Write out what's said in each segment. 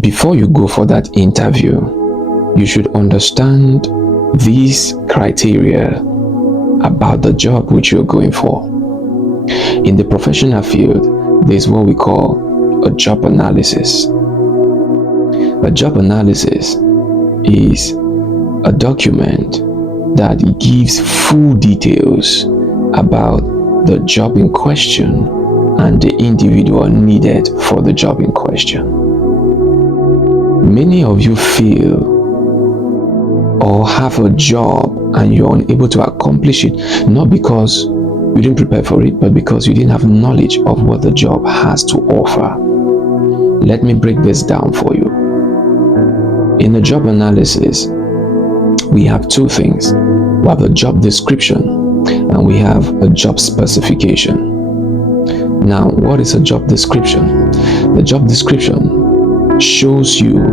Before you go for that interview, you should understand these criteria about the job which you're going for. In the professional field, there's what we call a job analysis. A job analysis is a document that gives full details about the job in question and the individual needed for the job in question. Many of you feel or have a job and you're unable to accomplish it, not because you didn't prepare for it, but because you didn't have knowledge of what the job has to offer. Let me break this down for you. In a job analysis, we have two things. We have a job description and we have a job specification. Now, what is a job description? The job description shows you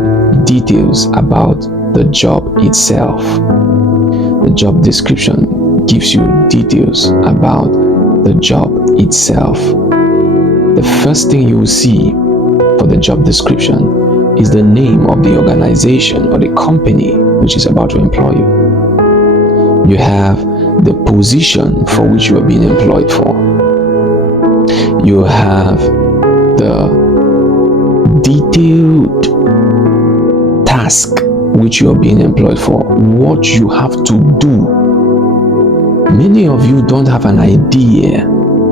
details about the job itself. The job description gives you details about the job itself. The first thing you will see for the job description is the name of the organization or the company which is about to employ you. You have the position for which you are being employed for. You have the detailed task which you are being employed for, what you have to do. Many of you don't have an idea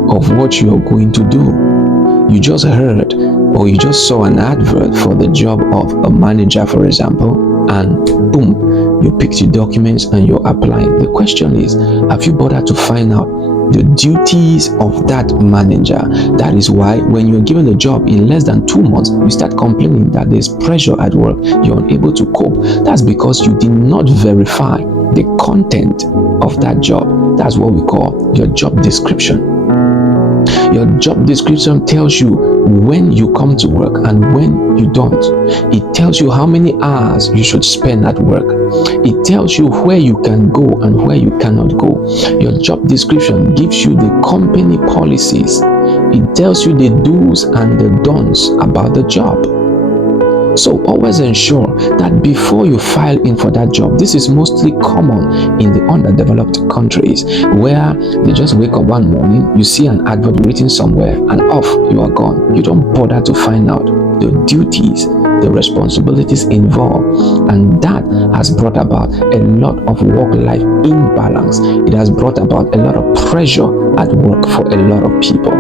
of what you are going to do. You just heard or you just saw an advert for the job of a manager, for example, and boom, you picked your documents and you're applying. The question is, have you bothered to find out the duties of that manager? That is why when you're given a job in less than 2 months, you start complaining that there's pressure at work, you're unable to cope. That's because you did not verify the content of that job. That's what we call your job description. Your job description tells you when you come to work and when you don't. It tells you how many hours you should spend at work. It tells you where you can go and where you cannot go. Your job description gives you the company policies. It tells you the do's and the don'ts about the job. So always ensure that before you file in for that job, this is mostly common in the underdeveloped countries where they just wake up one morning, you see an advert written somewhere and off you are gone. You don't bother to find out the duties, the responsibilities involved, and that has brought about a lot of work-life imbalance. It has brought about a lot of pressure at work for a lot of people.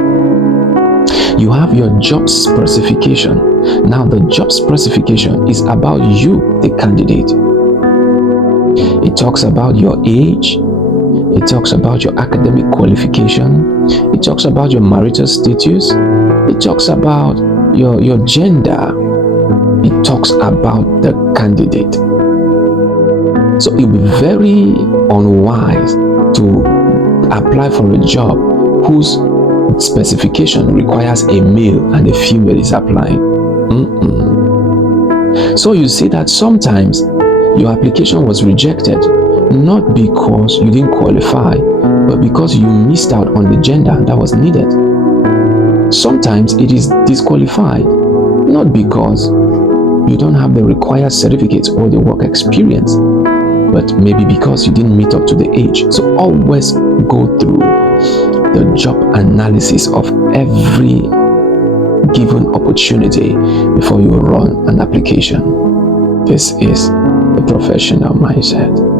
You have your job specification. Now, the job specification is about you, the candidate. It talks about your age. It talks about your academic qualification. It talks about your marital status. It talks about your gender. It talks about the candidate. So it would be very unwise to apply for a job whose specification requires a male and a female is applying. So you see that sometimes your application was rejected not because you didn't qualify, but because you missed out on the gender that was needed. Sometimes it is disqualified not because you don't have the required certificates or the work experience, but maybe because you didn't meet up to the age. So always go through the job analysis of every given opportunity before you run an application. This is the professional mindset.